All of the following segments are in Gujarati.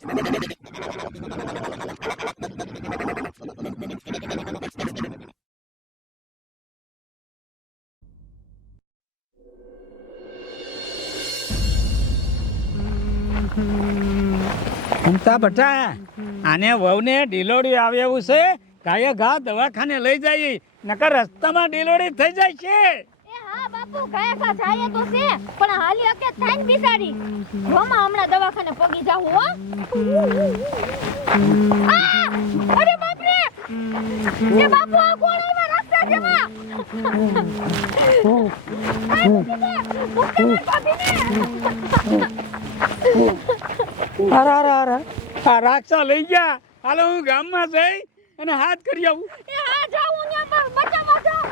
ઘૂમતા બટા આને વહુને ડીલોડી આવે એવું છે ગાયે ઘા દવાખાને લઈ જાય નકર રસ્તામાં ડીલોડી થઈ જાય છે. એ હા બાપુ ગયા કા જાય તો છે પણ હાલી હકે થાય ને બિચારી રોમા હમણાં દવાખાને પગી જાવ હો. અરે બાપ રે એ બાપુ આ કોણ આવ્યા રસ્તા જવા આ રાક્ષા લઈ ગયા. હાલો હું ગામમાં જઈ અને હાથ કરી આવું. એ હા જાવ હું ને બચાવવા જાવ.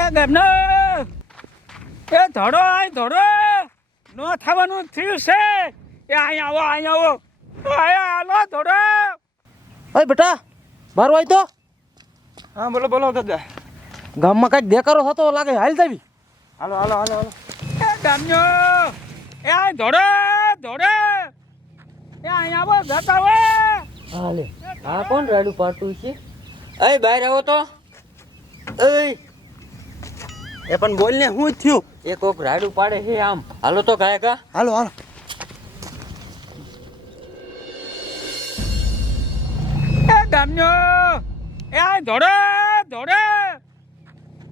એ ગમનો એ ધોડો આય ધોડો નો થવાનું થયું છે. એ અહીંયા આવો આયા હાલો ધોડો. ઓય બેટા બાર હોય તો હા બોલો બોલો દાદા. ગામમાં કઈક દેકારો થતો લાગે હાલ જાવી. હાલો હાલો હાલો હાલો. એ ગામનો એ આ ધોડો ધોડો એ અહીંયા આવો જતા હો. હાલે આ કોણ રાડું પાટું છે? અય બહાર આવો તો. એય એ પણ બોલ ને શું થયું? એ કોક રાડું પાડે છે આમ. હાલો તો કાયા કા. હાલો હાલો. એ ગામનો એ આ ધોડો ધોડો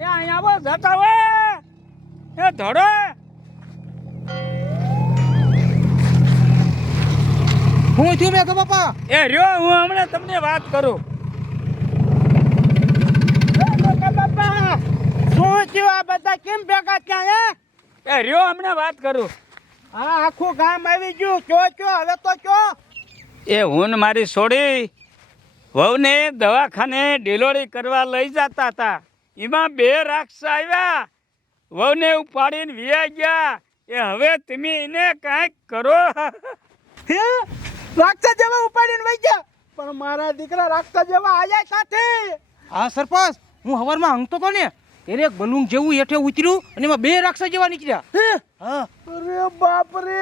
એ અહીંયા આવો જતા હો. એ ધોડો શું થયું મેં બાપા? એ રહ્યો હું હમણાં તમને વાત કરું. બાપા શું થયું? આ બધા કેમ ભેગા થયા હે? એ રહ્યો હમણાં વાત કરું. હા આખું ગામ આવી ગયું. કયો હવે તો કયો? એ હું ને મારી છોડી વહુને દવાખાને ડિલોડી કરવા લઈ જતા હતા. એમાં 2 રાક્ષસ આવ્યા. વહુને ઉપાડીને વિયા ગયા. એ હવે તમે એને કાંઈક કરો. હે રાક્ષસ જેવા ઉપાડીને વઈ ગયા? પણ મારા દીકરા રાક્ષસ જેવા આયા સાથે. હા સરપંચ હું હવારમાં હંગતો તો ને ત્યારે એક બલૂન જેવું હેઠે ઉતર્યું અને એમાં 2 રાક્ષસ જેવા નીકળ્યા. હા અરે બાપ રે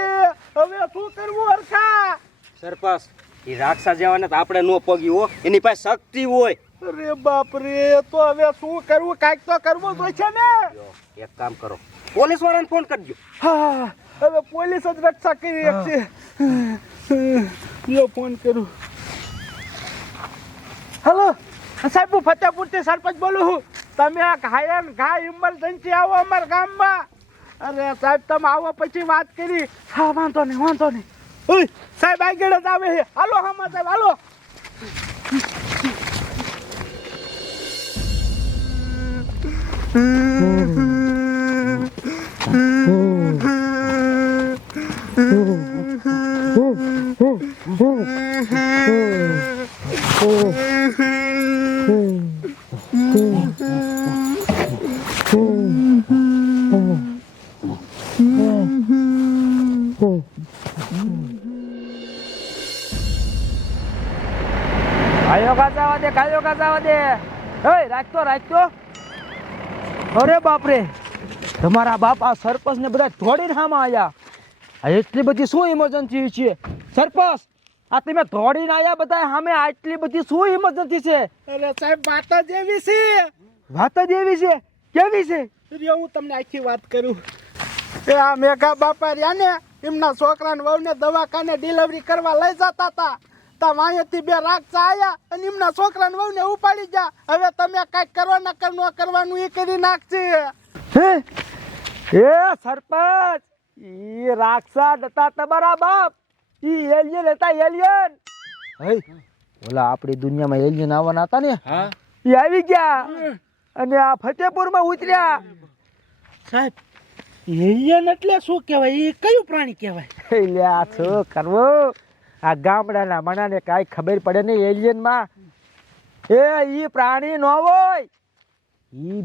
હવે શું કરવું હરખા? સરપંચ એ રાક્ષસ જેવાને તો આપણે નો પગી હો. એની પાસે શક્તિ હોય. અરે બાપ રે તો હવે શું કરવું? કાંઈક તો કરવું જોઈશે ને. એક કામ કરો પોલીસ વાળાને ફોન કરજો. હા હવે પોલીસ જ રક્ષા કરી શકશે. યો ફોન કરું. હેલો સાહેબ હું ફતેપુરથી સરપંચ બોલું છું. તમે આ ઘાયલ ઘા ઇમરજન્સી આવો અમારા ગામમાં. અરે સાહેબ તમે આવો પછી વાત કરી. હા વાંધો નહીં. ઓય સાહેબ આગળ જ આવે છે. હાલો હામાં સાહેબ હાલો. કાયો કાજાવા દે. ઓય રાખતો. અરે બાપ રે તમારા બાપ આ સરપંચ ને બધા દોડીને હામાં આયા. આ એટલી બધી શું ઇમરજન્સી છે સરપંચ? આ તમે દોડીને આયા બધા સામે આટલી બધી શું ઇમરજન્સી છે? અરે સાહેબ વાત જ એવી છે. વાત જ એવી છે? કેવી છે? હું તમને આખી વાત કરું. એ આ મેઘા બાપા રહ્યા ને એમના છોકરાને વહુને દવાખાને ડિલિવરી કરવા લઈ જતા હતા. તા વાંયેથી 2 રાક્ષસ આયા અને એમના છોકરાને વહુને ઉપાડી ગયા. હવે તમે કાંઈક કરવાના ન કરવાનું એ કરી નાખશે. હે સરપંચ ઈ રાક્ષસ હતા તમારા બાપ. ઈ એલિયન હતા એલિયન. હે ઓલા આપણી દુનિયામાં એલિયન આવવાના હતા ને હા ઈ આવી ગયા અને આ ફતેપુરમાં ઉતર્યા. સાહેબ એલિયન એટલે શું કહેવાય? એ કયું પ્રાણી કહેવાય? એટલે આ શું કરવું? આ ગામડાના મણાને કાંઈ ખબર પડે નહીં એલિયનમાં. ઈ પ્રાણી ન હોય. ઈ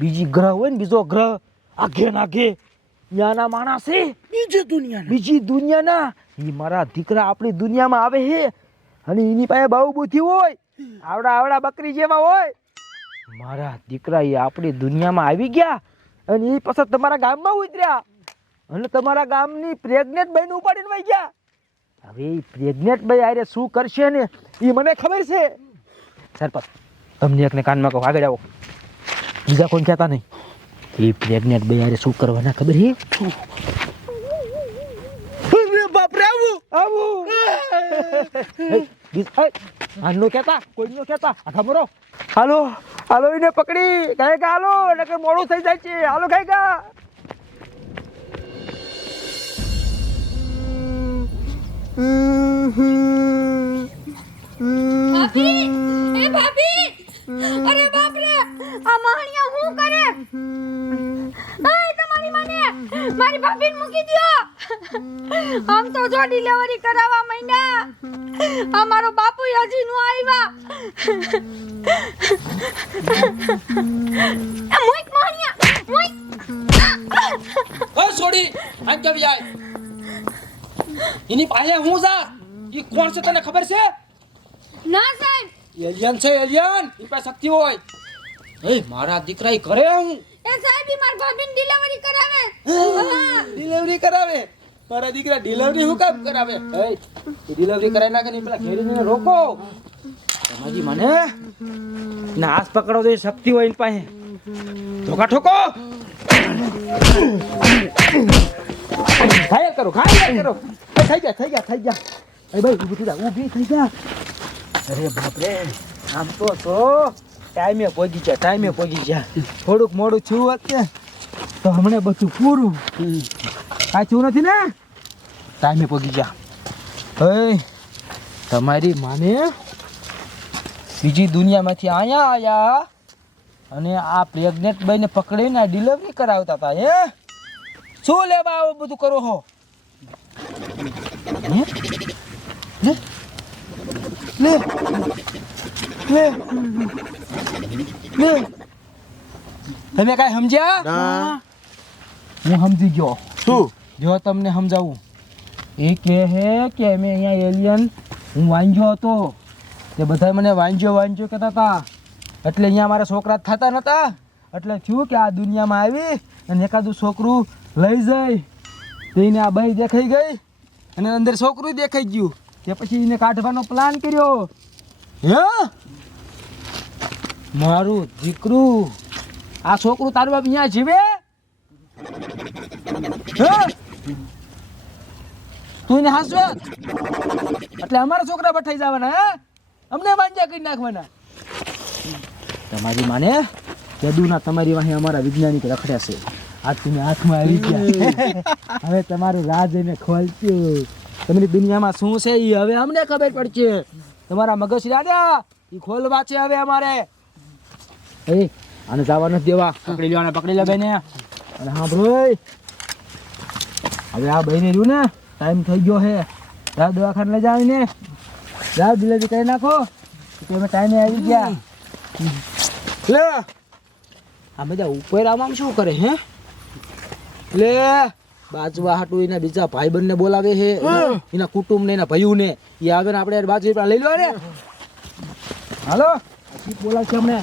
બીજી ગ્રહ હોય ને બીજો ગ્રહ આગે નાગે ત્યાંના માણસ છે બીજી બીજી દુનિયાના ઈ મારા દીકરા આપણી દુનિયામાં આવે છે અને એની પાસે બહુ બુદ્ધિ હોય આવડા આવડા બકરી જેવા હોય મારા દીકરા એ આપણી દુનિયામાં આવી ગયા અને એ પછી તમારા ગામમાં ઉતર્યા અને તમારા ગામની પ્રેગ્નેન્ટ બહેન ઉપાડીને વહી ગયા હવે એ પ્રેગ્નેન્ટ ભાઈ આરે શું કરશે ને એ મને ખબર છે સરપંચ તમને એકને કાનમાં કહો આગળ આવો બીજા કોઈ કહેતા નહીં એ પ્રેગ્નેન્ટ ભાઈ આરે શું કરવાના ખબર છે બાપરે આવું આનો કહેતા કોઈનો કહેતા આખા મરો હાલો હાલો એને પકડી ગાય ગા હાલો નકર મોડું થઈ જાય છે હાલો ગાય ગા ભાભી એ ભાભી અરે બાપ રે આ માણિયા હું કરે આય તમારી માને મારી ભાભીને મૂકી દ્યો આમ તો જો ડિલિવરી કરાવવા માંડ્યા આ મારો બાપુ હજી નો આવ્યા મોઈક માણિયા મોઈક ઓ છોડી આ કેમ જાય એની પાસે હું જા ઈ કોણ છે તને ખબર છે ના સાહેબ એલિયન છે એલિયન ઈ પાસે શક્તિ હોય એ મારા દીકરા ઈ કરે હું એ સાહેબ ઈ મારી ભાભીને ડિલિવરી કરાવે ડિલિવરી કરાવે મારા દીકરા ડિલિવરી હું કામ કરાવે એ ડિલિવરી કરાવી નાખે ને પેલા ઘેરીને રોકો તમારી મને ના હાથ પકડો તો એ શક્તિ હોય એની પાસે ધોકા ઠોકો ઘાયલ કરો થઈ ગયા એ ભાઈ ઊભી થઈ જા અરે બાપ રે આમ તો ટાઈમે પહોંચી ગયા થોડુંક મોડું થયું અત્યારે તો હમણાં બધું પૂરું કાચું નથી ને ટાઈમે પહોંચી ગયા હે તમારી માને બીજી દુનિયામાંથી અહીંયા આયા અને આ પ્રેગ્નેન્ટ બાઈને પકડીને ડિલિવરી કરાવતા હતા હે શું લેવા આવું બધું કરો હો હે? લે તમે કાંઈ સમજ્યા હું સમજી ગયો શું જો તમને સમજાવું એ કહે હે કે અમે અહીંયા એલિયન હું વાંજ્યો હતો તે બધા મને વાંજ્યો કહેતા હતા એટલે અહીંયા મારા છોકરા થતા નહોતા એટલે થયું કે આ દુનિયામાં આવી અને એકાદું છોકરું લઈ જાય તો એને આ બાઈ દેખાઈ ગઈ અને અંદર છોકરું દેખાઈ ગયું તે પછી એને કાઢવાનો પ્લાન કર્યો હે મારું દીકરું આ છોકરું તારું બાપ અહીંયા જીવે હે તું એને હાસવે એટલે અમારા છોકરા બઠાઈ જવાના હે અમને વાંજ્યા કરી નાખવાના તમારી માને જદુના તમારી વાહે અમારા વૈજ્ઞાનિક રખડ્યા છે આજ તમે હાથમાં આવી ગયા હવે તમારું રાજ એને ખોલતું તમારી દુનિયામાં શું છે એ હવે અમને ખબર પડશે તમારા મગજ રાજા એ ખોલવા છે હવે અમારે એ આને જવા નથી દેવા પકડી લે બેને અને હા ભાઈ હવે આ બહેને રહ્યું ને ટાઈમ થઈ ગયો છે જા દવાખાને લઈ જાવ ને જા ડિલિવરી કરી નાખો તમે ટાઈમે આવી ગયા લે આ બધા ઉપર આમ શું કરે હે લે બાજવા હાટું એના બીજા ભાઈબંધને બોલાવે છે એના કુટુંબને એના ભાઈઓને એ આવે ને આપણે બાજુ લઈ લો ને હાલો બોલાવશે અમને